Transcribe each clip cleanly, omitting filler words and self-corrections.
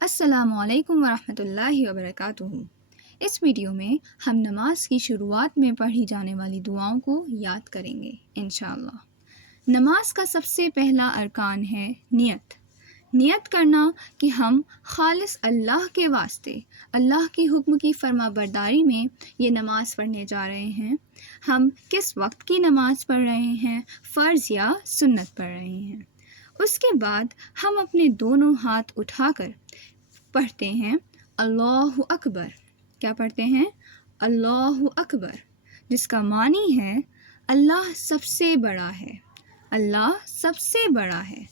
السلام علیکم ورحمۃ اللہ وبرکاتہ۔ اس ویڈیو میں ہم نماز کی شروعات میں پڑھی جانے والی دعاؤں کو یاد کریں گے انشاءاللہ۔ نماز کا سب سے پہلا ارکان ہے نیت۔ نیت کرنا کہ ہم خالص اللہ کے واسطے اللہ کی حکم کی فرما برداری میں یہ نماز پڑھنے جا رہے ہیں۔ ہم کس وقت کی نماز پڑھ رہے ہیں، فرض یا سنت پڑھ رہے ہیں۔ اس کے بعد ہم اپنے دونوں ہاتھ اٹھا کر پڑھتے ہیں اللہ اکبر۔ کیا پڑھتے ہیں؟ اللہ اکبر، جس کا معنی ہے اللہ سب سے بڑا ہے، اللہ سب سے بڑا ہے،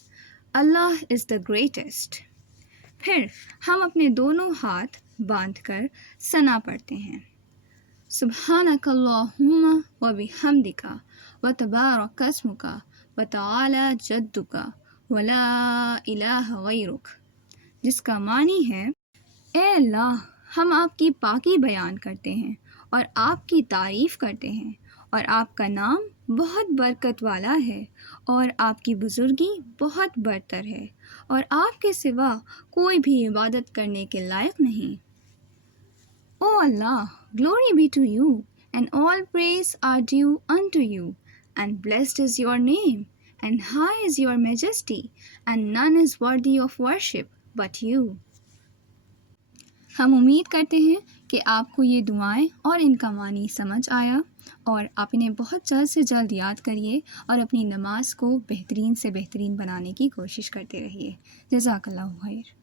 اللہ از دا گریٹسٹ۔ پھر ہم اپنے دونوں ہاتھ باندھ کر ثنا پڑھتے ہیں، سبحانک اللہم و بحمدک و تبارک اسمک و تعالی جدک و لا الہ غیرک، جس کا معنی ہے اے اللہ، ہم آپ کی پاکی بیان کرتے ہیں اور آپ کی تعریف کرتے ہیں، اور آپ کا نام بہت برکت والا ہے، اور آپ کی بزرگی بہت برتر ہے، اور آپ کے سوا کوئی بھی عبادت کرنے کے لائق نہیں۔ او اللہ، glory be to you, and all praise are due unto you, and blessed is your name, and high is your majesty, and none is worthy of worship but you۔ ہم امید کرتے ہیں کہ آپ کو یہ دعائیں اور ان کا معنی سمجھ آیا، اور آپ انہیں بہت جلد سے جلد یاد کریے اور اپنی نماز کو بہترین سے بہترین بنانے کی کوشش کرتے رہیے۔ جزاک اللہ خیر۔